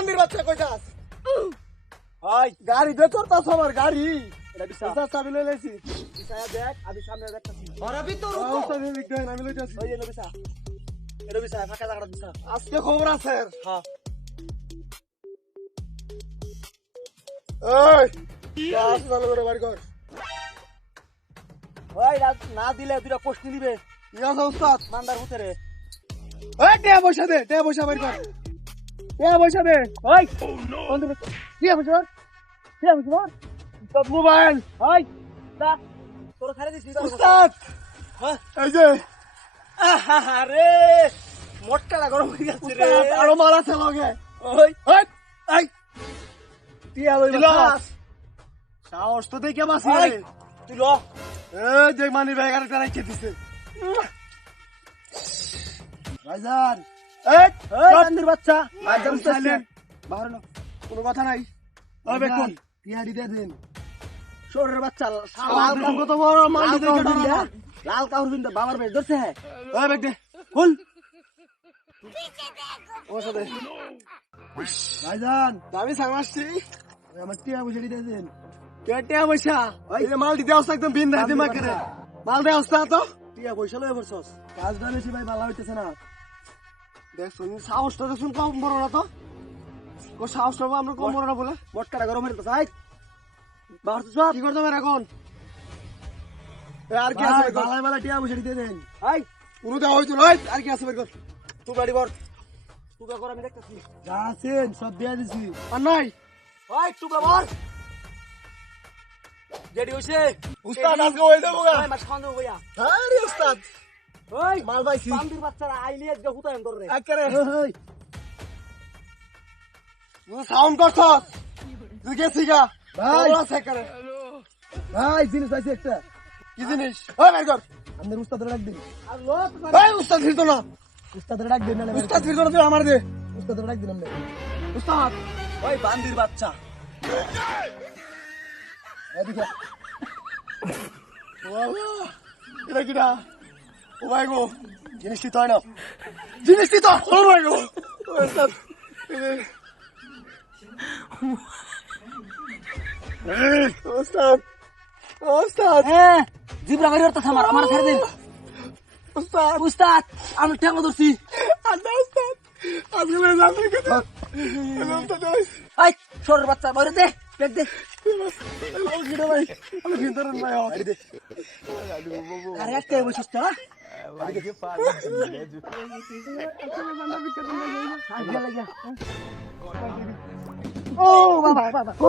বান্দির বাচ্চা কই যাস? ভাই গাড়ি দে তোর তাস আমার গাড়ি। এটা বিশাল চাবি লই লাইছি। বিশাল দেখ আমি সামনে দেখতাছি। और अभी तो रुको। ওস্তাদ এদিক দেন আমি লইতাছি। ওই যে নবিসা। এ নবিসা ফাঁকা জায়গাটা দিছা। আজকে খবর আছে। হ্যাঁ। এই গাছ ভালো করে বাড়ি কর। ওই না দিলে দুটা পোস্ট নিবে। ইয়া ওস্তাদ মান্দার ভিতরে। ওই টিয়া পয়সা দে, টিয়া পয়সা বাড়ি কর। টিয়া পয়সা দে। ওই কোন দিবে? টিয়া পয়সা। টিয়া পয়সা। উস্তাদ মোবাইল। ওই দা তোর খারে দিছি উস্তাদ। হ্যাঁ এই যে আরে মোটকাটা গরম হয়ে যাচ্ছে রে। আরো মাল আছে লগে। ওই ওই এই টিয়া লই বাস। সাহস তো দেখে বাসি রে। তুই ল। এই দেখ মানি ব্যাগ আর একটা রাখতে দিছে। ভাইজান এই বান্দির বাচ্চা ভাইজান সাইলেন্ট বাহির না কোনো কথা নাই। ওই বেকুন টিয়াডি দে দেন শোরের বাচ্চা লাল কত বড় মাল দিতে গেল লাল কাউর বিন্দা বাবার বেশ ধরছে হ্যাঁ। ওই বেক দে ফুল ও সাথে ভাইজান দামি সামাসছি আমার টিয়া বুঝে দিতে দেন কে টিয়া পয়সা এই যে মাল দিতে আসছে একদম বিন্দা দিমাগ করে মাল দে আসছে তো টিয়া পয়সা লয়ে বসছস কাজ না বেশি ভাই ভালো হইতেছে না দেখ শুন সাহসটা দেখুন কম বড় না তো ও সাহসটা আমরা কম বড় না বলে মটকাটা গরম হয়ে যাচ্ছে বাবার তো সব কি করতে হবে এখন আর কি আছে বালাই বালাই টিয়া বসে দিতে দেন ভাই পুরো দেওয়া হইতো নয় আর কি আছে বের কর তুই গাড়ি বর তুই কর আমি দেখতেছি যা আছেন সব দিয়া দিছি আর নাই ভাই তুই বর যেডি হইছে উস্তাদ আজকে হই দেবো গা মাছ খাওয়া দেবো ভাইয়া হ্যাঁ রে উস্তাদ ওই মাল পাইছি বান্দির বাচ্চারা আইলি আজকে হুতায় ধর রে আকেরে ওই তুই সাউন্ড করছস তুই গেছিস গা ভাই আছে করে ভাই জিনিস পাইছি একটা কি জিনিস ওই বের কর আমাদের উস্তাদের ডাক দিন ভাই উস্তাদ ফিরতো না উস্তাদের ডাক দিন না উস্তাদ ফিরতো না তুই আমার দে উস্তাদের ডাক দিন আমরা উস্তাদ ওই বান্দির বাচ্চা এদিকে ওয়া এটা কিডা ও ভাই গো জিনিসটি তো না জিনিসটি তো ও ভাই গো উস্তাদ উস্তাদ উস্তাদ হ্যাঁ জিবরা গাড়ি করতে থামার আমার ছেড়ে দিন উস্তাদ উস্তাদ আমি ঠেঙ্গা ধরছি আদা উস্তাদ আজকে না জানতে কথা উস্তাদ এই শোরের বাচ্চা বাইরে দে দেখ দে ও গিরা ভাই আমি ভিতর নাই আরে দে আরে একটা বসছিস তো ও বাবা বাবা ও